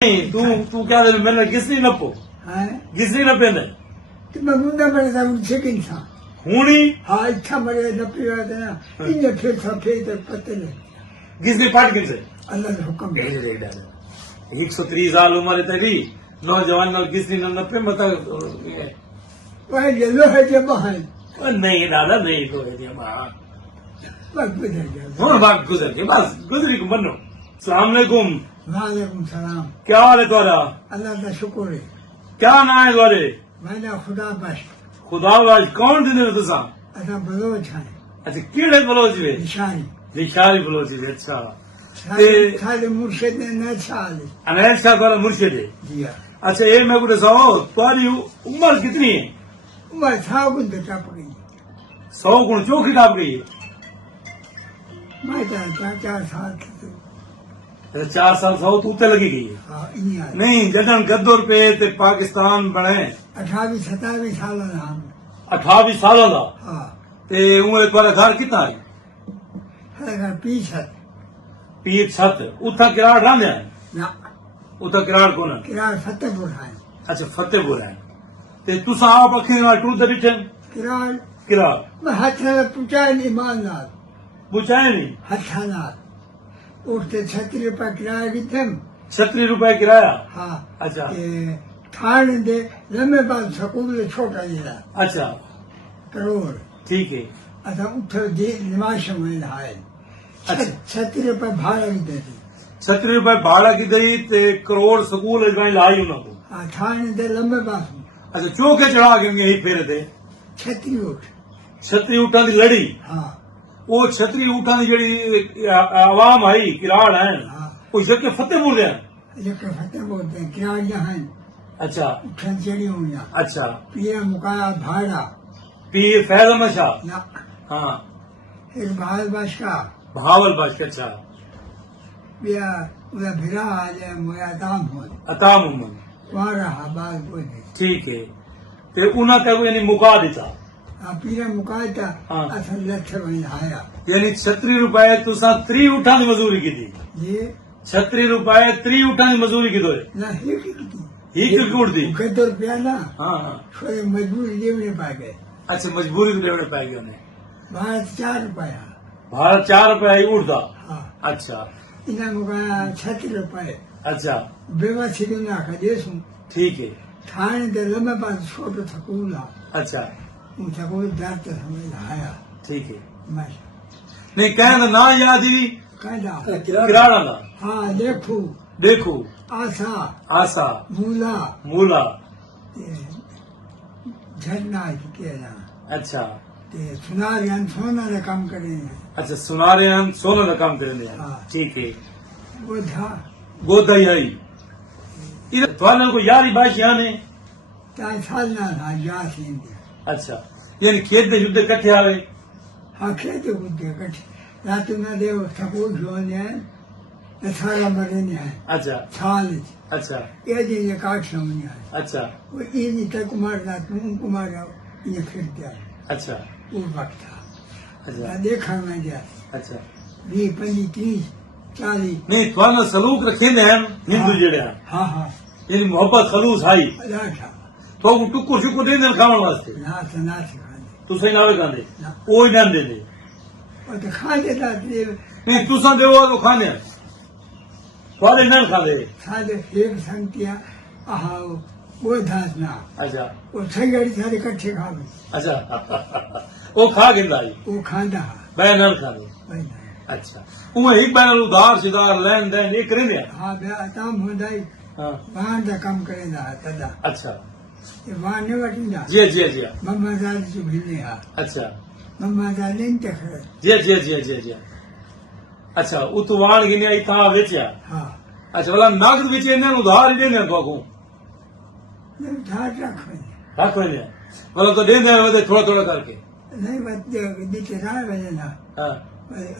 tu kya de maine gisni na po gisni na pende تو میں مندہ بڑے تھا ان سے کن تھا ہونی ہاں اچھا بڑے نپی ہوئے تھے نا انہیں پھر تھا پھر تک پتہ نہیں gisni پاٹ کن سے اللہ نے حکم دیا 130 سال عمر تیری نوجوان نال gisni نہ پہ متا وہ جلو ہے جب ہے نہیں دادا نہیں تو ہے جماع وقت گزر گیا ہاں وقت گزر گیا بس گزری کو بنو السلام علیکم وعلیکم السلام کیا حال ہے تمہارا اللہ کا شکر ہے کیا نام ہے تمہارے میں نے خدا بخش خدا باج کون دن تسا اچھا بلوچ ہیں اچھا کیڑے بلوچ وے نشانی نشانی بلوچ وے اچھا سارے مرشد نے نہ چھالے انیل شاہ تمہارا مرشد ہے جی ہاں اچھا یہ میں کو دساؤ تمہاری عمر کتنی ہے عمر تھا گن تو ٹپ گئی 100 گن چوکھی ٹاپ گئی ہے میں کہا 4 سال کی تو 4 سال 100 تو اتنے لگی گئی ہے ہاں انہیں آئے نہیں جدن گدر پہ تے پاکستان بنے 28-27 سال ہم 28 سالوں دا ہاں تے عمر تمہارا گھر کتنا ہے اگر پیچھے پیر چھت اتھا کراڑ رہنے ہیں نہ اتھا کراڑ کون ہے کرار فتح پور ہے اچھا فتح پور ہے تے تسا آپ اکھیں نال ٹر دے بیٹھے کرار کراڑ میں ہاتھ نال پوچھا ایمان نال بچائے نہیں ہاتھ نال اٹھتے 36 روپے کرایہ کی تھے 36 روپے کرایہ ہاں اچھا تھانے دے لمبے بعد سکول چھوٹا جا اچھا کروڑ ٹھیک ہے اچھا اٹھو دی نماز میں لائے اچھا 36 روپے بھاڑا کی دیتی 36 روپے بھاڑا کی دئی تے کروڑ سکول اجمائی لائی انہوں کو ہاں تھانے دے لمبے بعد اچھا چوکے چڑھا کے یہی پھیرے تھے 36 اٹھ چھتری اٹھاں دی لڑی ہاں وہ چھتری اٹھاں دی جڑی عوام آئی کراڑ ہیں ہاں وہ جب فتح بول رہے ہیں یہ کہ فتح بولتے ہیں کرار یہاں اچھا اٹھن چڑی ہوئی اچھا پیر مکایا بھاڑا پیر فیض احمد شاہ نہ ہاں ایک بھائی باش کا بہاول بادشاہ اچھا بیا وہ بھرا آ جائے مویا دام ہو عطا محمد وہاں رہا بات بولے ٹھیک ہے تے انہاں تے یعنی مکا دیتا پیر مکایا تھا ہاں۔ اصل لچھے بن آیا یعنی 36 روپے تساں 3 اٹھاں دی مزدوری کی تھی یہ 36 روپے 3 اٹھاں دی مزدوری کی دوئے نہ ہی کیوں دی کتنے روپیہ نا ہاں ہاں تھوڑے مجبوری یہ نہیں پا گئے اچھا مجبوری کو دیوڑے پائے گئے انہیں بھارت 4 روپیہ بھارت 4 روپے ہی اٹھتا ہاں اچھا انہیں مکایا 36 روپے اچھا بیوہ چھڑی نہ کھا سوں ٹھیک ہے تھانے دے لمبے بعد چھوٹا سکول آ اچھا ان سکول ڈرتے سمجھ آیا ٹھیک ہے میں نہیں کہنے دا نا یاد ہی کہا کراڑا دا ہاں دیکھو دیکھو آسا آسا مولا مولا جھرنا کیا جا اچھا سنارے سونا نے کام کرے ہیں اچھا سنا رہے ہیں سونا کا کام کرنے ہیں ہاں۔ ٹھیک ہے وہ تھا گودا ہی آئی تھوڑا کو یاری بائش یہاں نے 4 سال نہ تھا جا سین دیا اچھا یعنی کھیت دے جدے کٹھے آوے ہاں کھیتے کودتے کٹھے رات نہ دے سکول چھوڑنے ہیں سارا مرنے ہیں اچھا سال اچھا یہ دن یہ کاٹ سمجھ آئے اچھا وہ یہ تک مارنا تم کو مارا یہ پھر دیا اچھا وہ وقت تھا اچھا دیکھا میں دیا اچھا 20 25 30 40 نہیں تھوڑا سلوک رکھیں دے ہیں ہندو جڑے ہیں ہاں ہاں یعنی محبت خلوص آئی اللہ تھا تو وہ ٹکو شکو دے دیں کھاون واسطے نہ سکھانے تو صحیح نہ کھاندے نہ کوئی نہ دے دے وہ تو کھانے تھا نہیں تساں دے وہ کھانے تھوڑے نہ کھاندے سارے ایک سنگتیا آہا وہ دھاس نہ اچھا وہ سنگڑی سارے کٹھے کھا گئے اچھا وہ کھا گندا آئی وہ کھانا بے نہ کھاندے اچھا وہ ایک بین ادھار شدار لین دین ایک رہنے ہیں ہاں بے اتام ہو جائے ہاں وہاں دا کام کرے دا تدا اچھا وہاں نہیں وٹی دا جی جی جی مما زاد سے بھیجنے ہاں اچھا مما زاد نہیں تکھر جی جی جی جی جی اچھا اتوان گنے آئی تھا ویچیا ہاں اچھا والا نقد وچ انہاں نوں ادھار ہی دینے تو کو دھاٹ رکھ میں رکھ ونے والا تو دے دے تھوڑا تھوڑا کر کے نہیں بچے دیتے رہا بجے نا ہاں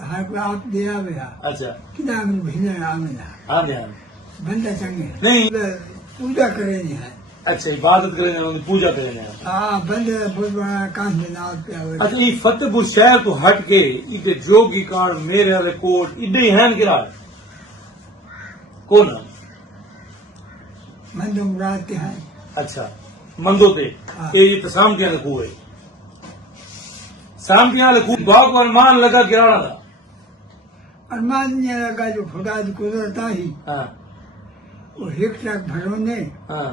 ہر کوئی آپ دیا بیا اچھا کنا من بھیجنے آمنا ہاں ہاں بندہ چنگے نہیں پوجا کرے نہیں ہے اچھا عبادت کرنے ان پوجا کرنے ہاں بندے بہت بڑا کام دینا پیا ہوئے اچھا یہ فتح پور شہر تو ہٹ کے یہ جوگی کان میرے والے کوٹ ایڈے ہین کرا کون مندو مراد تے ہیں اچھا مندو تے ہاں۔ یہ تو سامتیاں لکھو ہے سامتیاں لکھو باغ کو ارمان لگا گراڑا تھا ارمان یہ لگا جو خدا کی قدرت آئی ہاں وہ ایک ٹرک بھرونے ہاں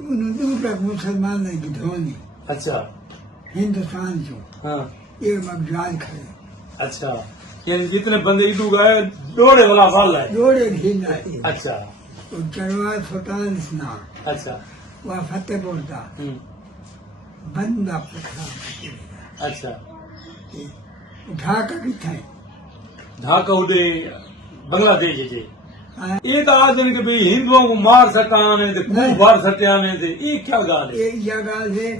انہوں دو ٹرک مسلمان نے گدھونے اچھا ہندوستان جو ہاں ایک مقجال کھڑے اچھا یعنی جتنے بندے ادو گئے دوڑے والا فال ہے دوڑے ڈھیل آئے اچھا چڑوا سلطان اسنا اچھا وہ فتح پور تھا ہوں، بندہ پکڑا اچھا اٹھا کر کتنے ڈھاکہ اڈے بنگلہ دیش جے یہ تو آدمی کہ بھئی ہندوؤں کو مار سکانے تھے خوب بار سٹیانے تھے یہ کیا گال ہے ایک جگہ سے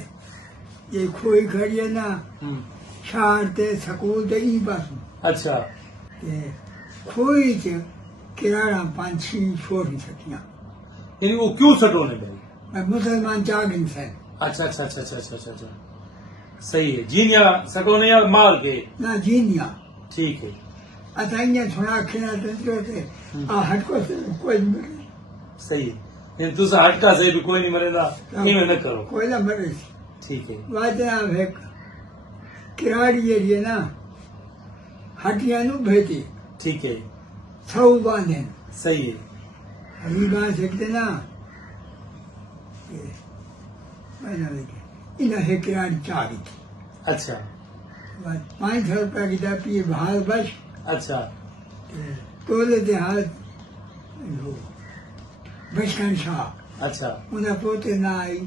یہ کھوئی کھڑی ہے نا ہوں، شہر تے سکول تے ای بس اچھا کھوئی چ کرارا پانچ چھ چھوڑی سکیاں یعنی وہ کیوں سٹونے بھائی میں مسلمان چاگن سے اچھا اچھا اچھا اچھا اچھا اچھا صحیح ہے جینیا سٹونے یا مار کے نہ جینیا ٹھیک ہے اتائیاں چھوڑا کھینا تے آ ہٹ کو سے کوئی مرے صحیح ہے یعنی تسا ہٹکا سے بھی کوئی نہیں مرے گا ایویں نہ کرو کوئی نہ مرے ٹھیک ہے واجب ہے کراڑی ہے نا ہٹیاں نو بھیجے ٹھیک ہے سو باندھے صحیح ہے ابھی بات سکتے نا انہیں ہے کراڑی چاہی تھی اچھا 500 روپیہ کی دا پیے بحال بش اچھا تولے دیہات بشکن شاہ اچھا انہیں پوتے نہ آئی